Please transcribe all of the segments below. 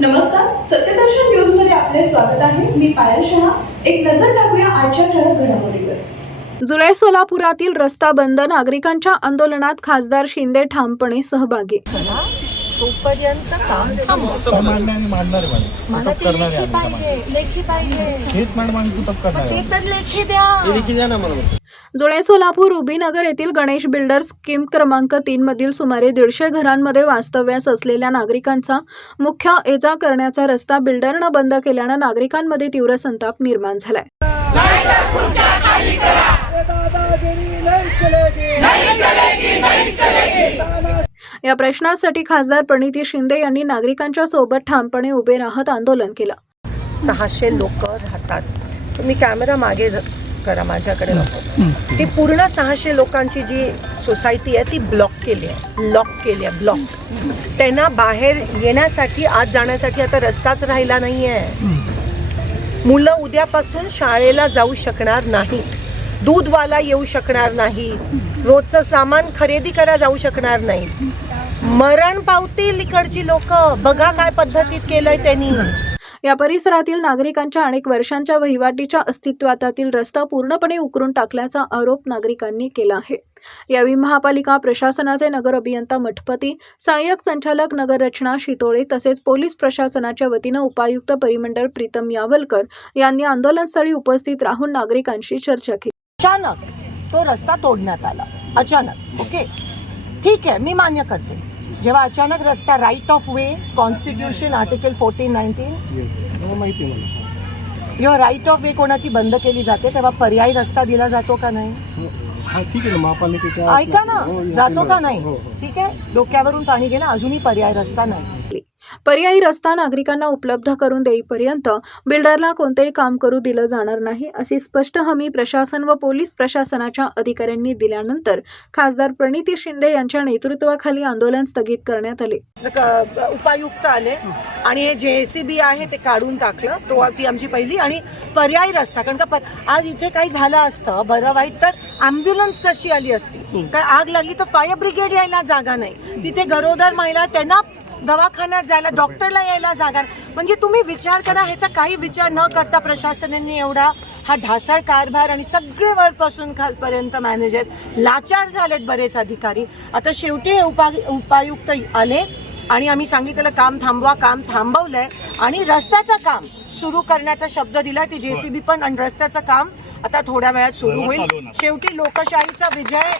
नमस्कार, सत्यदर्शन न्यूज मध्ये आपले स्वागत आहे। मी पायल शहा। एक नजर टाकूया आजच्या ठळक घडामोडींवर। जुलै सोलापुरातील रस्ता बंद, नागरिकांच्या आंदोलनात खासदार शिंदे ठामपणे सहभागी। तोपर्यंत काम जुलै सोलापूर रुबीनगर येथील गणेश बिल्डर्स स्कीम क्रमांक 3 मधील सुमारे 150 घरांमध्ये वास्तव्यास असलेल्या नागरिकांचा मुख्य ये-जा करण्याचा रस्ता बिल्डरनं बंद केल्यानं नागरिकांमध्ये तीव्र संताप निर्माण झालाय। या प्रश्नासाठी खासदार प्रणिती शिंदे यांनी नागरिकांच्या सोबत ठामपणे उभे राहत आंदोलन केलं। 600 लोक राहतात। तुम्ही कॅमेरा मागे करा, माझ्याकडे नको। ती पूर्ण 600 लोकांची जी सोसायटी आहे ती ब्लॉक केली आहे, ब्लॉक। त्यांना बाहेर येण्यासाठी, आत जाण्यासाठी आता रस्ताच राहिला नाहीये। मुलं उद्यापासून शाळेला जाऊ शकणार नाहीत, दूधवाला येऊ शकणार नाही, रोजचं सामान खरेदी करा जाऊ शकणार नाही, मरण पावतील इकडची लोक। बघा काय पद्धतीत केलंय त्यांनी। या परिसरातील नागरिकांच्या अनेक वर्षांच्या वहिवाटीच्या अस्तित्वातील रस्ता पूर्णपणे उकरून टाकल्याचा आरोप नागरिकांनी केला आहे। यावेळी महापालिका प्रशासनाचे नगर अभियंता मठपती, सहाय्यक संचालक नगररचना शितोळे तसेच पोलीस प्रशासनाच्या वतीनं उपायुक्त परिमंडळ प्रीतम यावलकर यांनी आंदोलनस्थळी उपस्थित राहून नागरिकांशी चर्चा केली। अचानक तो रस्ता तोडण्यात आला, अचानक। ओके, ठीक आहे, मी मान्य करते। जेव्हा अचानक रस्ता, right of way, constitution article 14-19, जेव्हा राईट ऑफ वे कोणाची बंद केली जाते तेव्हा पर्यायी रस्ता दिला जातो का नाही? ठीक आहे ना, महापालिकेच्या ऐका ना, जातो का नाही? ठीक आहे, डोक्यावरून पाणी गेलं, अजूनही पर्यायी रस्ता नाही। पर्यायी रस्ता नागरिकांना उपलब्ध करून देईपर्यंत बिल्डरला कोणतेही काम करू दिलं जाणार नाही, अशी स्पष्ट हमी प्रशासन व पोलीस प्रशासनाच्या अधिकाऱ्यांनी दिल्यानंतर खासदार प्रणिती शिंदे यांच्या नेतृत्वाखाली आंदोलन स्थगित करण्यात आले। उपायुक्त आले आणि हे JCB आहे ते काढून टाकलं, तो ती आमची पहिली आणि पर्यायी रस्ता। कारण का आज इथे काही झालं असतं बरं वाईट तर ॲम्ब्युलन्स कशी आली असती, काय आग लागली तर फायर ब्रिगेड यायला जागा नाही, तिथे गरोदर महिला त्यांना दवाखान्यात जायला, डॉक्टरला यायला जागा। म्हणजे तुम्ही विचार करा, ह्याचा काही विचार न करता प्रशासनाने एवढा हा ढासळ कारभार आणि सगळे वरपासून खालपर्यंत मॅनेजर लाचार झालेत, बरेच अधिकारी। आता शेवटी हे उपायुक्त आले आणि आम्ही सांगितलेलं काम थांबवा, काम थांबवलंय आणि रस्त्याचं काम सुरू करण्याचा शब्द दिला। ते JCB पण आणि रस्त्याचं काम आता थोड्या वेळात सुरू होईल। शेवटी लोकशाहीचा विजय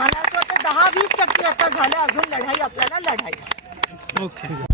मला असं वाटतं 10-20% आता झालं, अजून लढाई आपल्याला लढाई। ओके।